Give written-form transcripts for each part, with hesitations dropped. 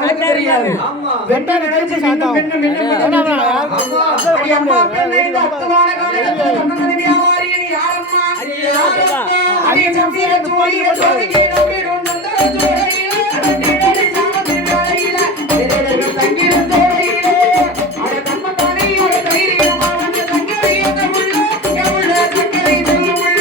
அவனுக்கு தெரியாது. பெண்ணை நினைச்சு மின்னும் மின்னும் மின்னும் அம்மா பெண்ணை இந்த அத்துவான காலத்தில் தன்னந்தனி வியாபாரியை யாரம்மா அடி சந்திர ஜோடிய ஜோடியை நம்பிடும் நந்தர ஜோடியிலே அடங்கிடடி சாமத்தின் வேளையில தங்கிட ஜோடியிலே அட கம்ம தானியோட தைரியமா வந்து தங்கரை எங்க உள்ள தங்கரை தங்க உள்ள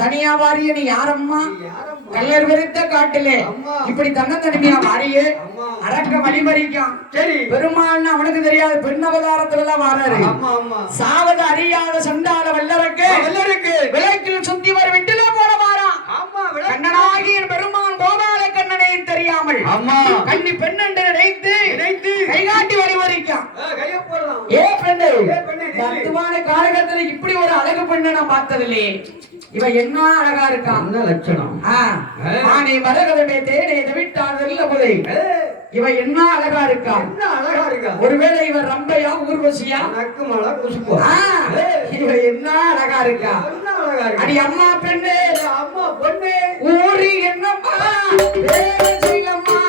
தனியா வாரிய நீ யாரம்மா கல்லர் விரித்த காட்டிலே இப்படி தன்னந்தனியா வாரியே அரக்க வழிமறிக்கான் பெருமாள்னு அவனுக்கு தெரியாது பெண் அவதாரத்துல தான் வாராரு சாவது அறியாத சண்டால வல்லருக்கு விளக்கில் சுத்தி வர விட்டுல போல வாரான் கண்ணனாகிய பெருமான் கோபால கண்ணனை தெரியாமல் கண்ணி பெண் என்று நினைத்து கைகாட்டி வழிமறிக்கான். ஏ பெண்ணு வர்த்தமான காலகட்டத்தில் இப்படி ஒரு அழகு பெண்ணை நான் பார்த்ததில்லையே. இவ என்ன அழகா இருக்கான், என்ன லட்சணம். ஆனை மரகதமே தேனை தவிட்டான் வெல்லபுதை. இவ என்ன அழகா இருக்கா, என்ன அழகா இருக்கா. ஒருவேளை இவ ரம்பையா ஊர்வசியா நக்குமலா குசுப்பா. இவ என்ன அழகா இருக்கா, என்ன அழகா இருக்கா. அடி அம்மா பெண்ணே, அம்மா பொண்ணே, ஊரி என்னம்மா தேவசிலம்மா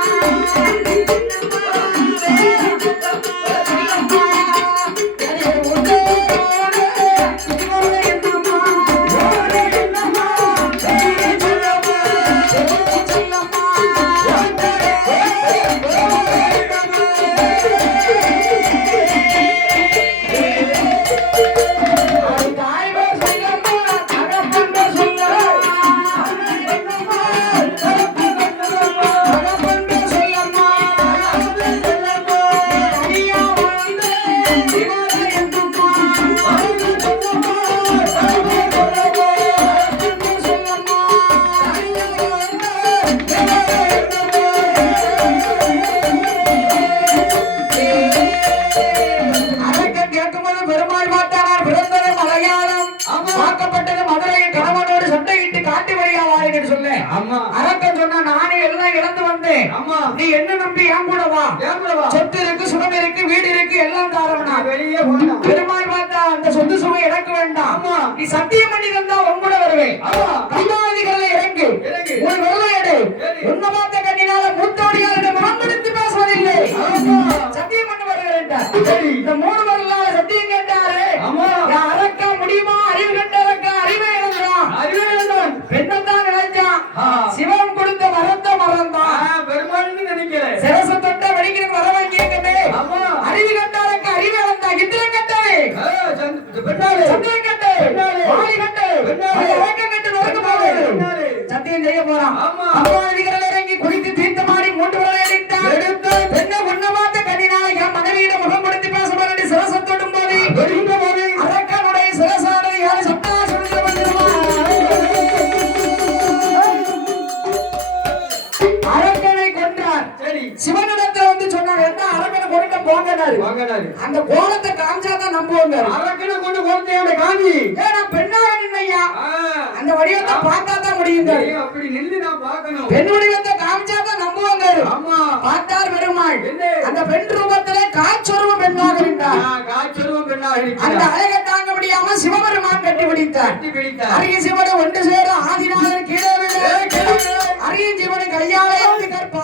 அரக்கன் சொன்னா நானே எல்லாம் இழந்து வந்தேன். நீ என்ன நம்பி என் கூட வா. சொத்து இருக்கு, சுகம் இருக்கு, வீடு இருக்கு, எல்லாம் தாரவனா வெளியே போனா. பெருமாள் பார்த்தா அந்த சொத்து சுகம் எனக்கு வேண்டாம், நீ சத்தியம் பண்ணி தந்தா உன் கூட வருவேன். கம்மாதிகளை இறங்கு, ஒரு வெள்ளை எடு. உன்னை பார்த்த கண்ணினால மூத்தோடியால் மனப்படுத்தி பேசுவதில்லை, சத்தியம் பண்ண வருகிறேன். இந்த 3 வரலாறு சத்தியம் கேட்டாரு. அரக்கா முடியுமா, அறிவு கண்ட அரக்கா அறிவை இழந்தான். பெண்ணத்தான் நினைச்சான், சிவம் கொடுத்த வரத்த மறந்தான். பெருமாள்னு நினைக்கிறேன், சிரச தொட்ட வடிக்கிற வர வாங்கியிருக்கவே. அறிவு கண்டாருக்கு அறிவு இழந்தா. இத்திரம் கட்டவே சத்தியம் கட்டு, வாரி கட்டு, அரக்கம் கட்டு நோக்க போகுது. சத்தியம் செய்ய போறான். அம்மா அதிகாரிகள் இறங்கி குடித்து தீர்த்தமாடி 3 வரலை எடுத்து பெண்ணை ஒன்ன பார்த்த கண்ணினால என் மனைவியிடம் முகம் கொடுத்து பேச போறாடி. சிரச தொடும் போது அரக்கனுடைய சிரசானது யாரு சத்தா சொல்ல வந்துருமா. அரக்கனை கொன்றார். சிவனிடத்துல வந்து சொன்னார், என்ன அரக்கனை கொண்டு போங்கனாரு. அந்த கோலத்தை காமிச்சாதான் நம்புவாங்க. அரக்கனை கொண்டு கோலத்தையோட காமி. ஏன்னா பெண்ணாக நின்னையா அந்த வடிவத்தை பார்த்தா தான் முடியுங்க. அப்படி நின்று நான் பார்க்கணும். பெண் வடிவத்தை காமிச்சாதான் நம்புவாங்க. பார்த்தார் பெருமாள் அந்த பெண் ரூபத்திலே காட்சொருவ பெண்ணாக இருந்தார். அந்த அழகை தாங்க முடியாம சிவபெருமான் கட்டி பிடித்தார். அரிய சிவனை ஒன்று சேர ஆதிநாதர் கீழே அரிய சிவனை கையாலயத்து கற்பா